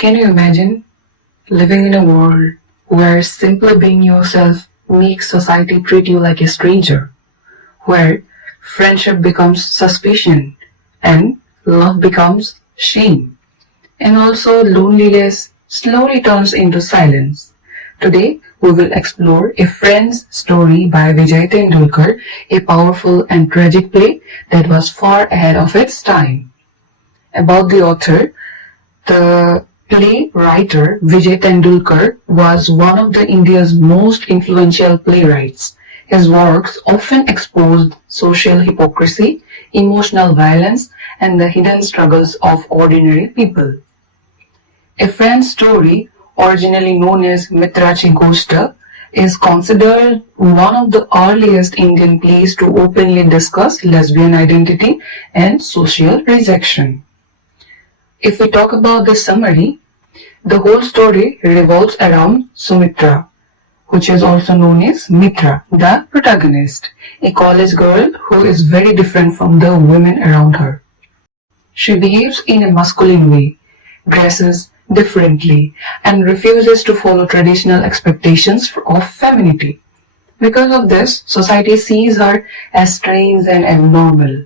Can you imagine living in a world where simply being yourself makes society treat you like a stranger, where friendship becomes suspicion and love becomes shame, and also loneliness slowly turns into silence? Today, we will explore A Friend's Story by Vijay Tendulkar, a powerful and tragic play that was far ahead of its time. About the author, the playwriter Vijay Tendulkar was one of India's most influential playwrights. His works often exposed social hypocrisy, emotional violence, and the hidden struggles of ordinary people. A Friend's Story, originally known as Mitrachi Goshta, is considered one of the earliest Indian plays to openly discuss lesbian identity and social rejection. If we talk about the summary, the whole story revolves around Sumitra, which is also known as Mitra, the protagonist, a college girl who is very different from the women around her. She behaves in a masculine way, dresses differently, and refuses to follow traditional expectations of femininity. Because of this, society sees her as strange and abnormal.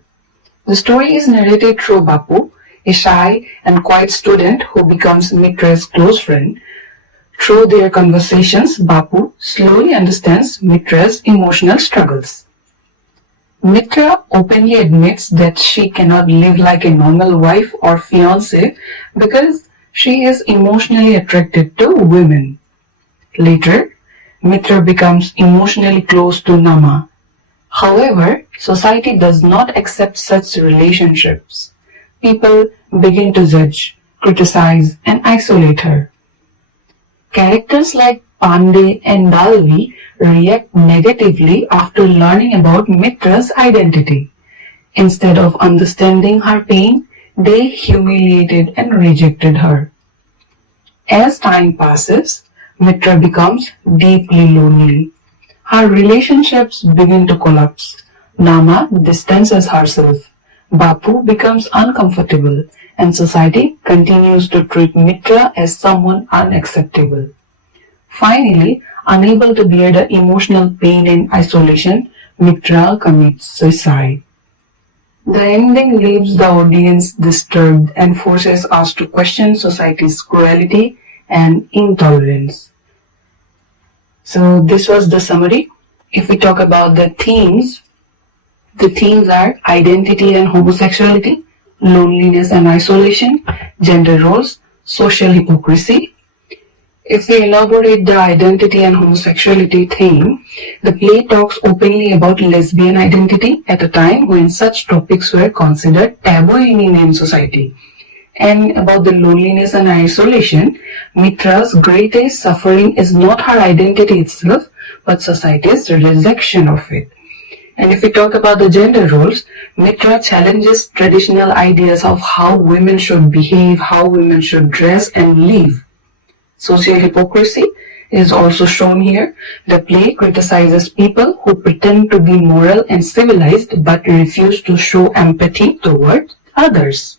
The story is narrated through Bapu, a shy and quiet student who becomes Mitra's close friend. Through their conversations, Bapu slowly understands Mitra's emotional struggles. Mitra openly admits that she cannot live like a normal wife or fiancée because she is emotionally attracted to women. Later, Mitra becomes emotionally close to Nama. However, society does not accept such relationships. People begin to judge, criticize, and isolate her. Characters like Pandey and Dalvi react negatively after learning about Mitra's identity. Instead of understanding her pain, they humiliated and rejected her. As time passes, Mitra becomes deeply lonely. Her relationships begin to collapse. Nama distances herself. Bapu becomes uncomfortable, and society continues to treat Mitra as someone unacceptable. Finally, unable to bear the emotional pain and isolation, Mitra commits suicide. The ending leaves the audience disturbed and forces us to question society's cruelty and intolerance. So this was the summary. If we talk about the themes are identity and homosexuality, loneliness and isolation, gender roles, social hypocrisy. If we elaborate the identity and homosexuality theme, the play talks openly about lesbian identity at a time when such topics were considered taboo in Indian society. And about the loneliness and isolation, Mitra's greatest suffering is not her identity itself, but society's rejection of it. And if we talk about the gender roles, Mitra challenges traditional ideas of how women should behave, how women should dress and live. Social hypocrisy is also shown here. The play criticizes people who pretend to be moral and civilized but refuse to show empathy toward others.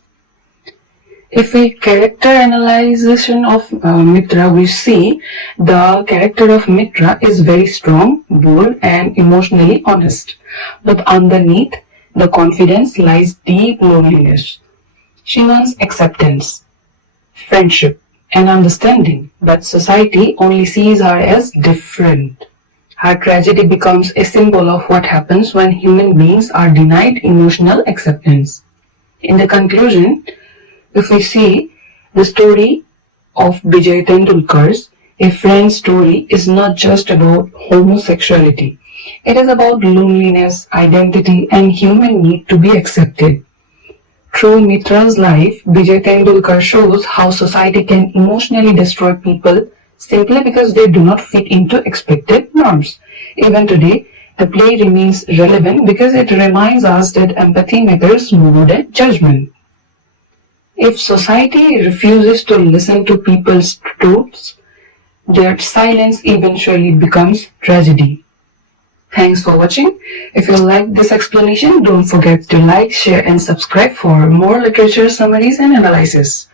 If we character analyzation of Mitra, we see the character of Mitra is very strong, bold, and emotionally honest. But underneath the confidence lies deep loneliness. She wants acceptance, friendship, and understanding, but society only sees her as different. Her tragedy becomes a symbol of what happens when human beings are denied emotional acceptance. In the conclusion, if we see the story of Vijay Tendulkar's A Friend's Story is not just about homosexuality. It is about loneliness, identity, and human need to be accepted. Through Mitra's life, Vijay Tendulkar shows how society can emotionally destroy people simply because they do not fit into expected norms. Even today, the play remains relevant because it reminds us that empathy matters more than judgment. If society refuses to listen to people's truths, their silence eventually becomes tragedy. Thanks for watching. If you liked this explanation, don't forget to like, share and subscribe for more literature summaries and analysis.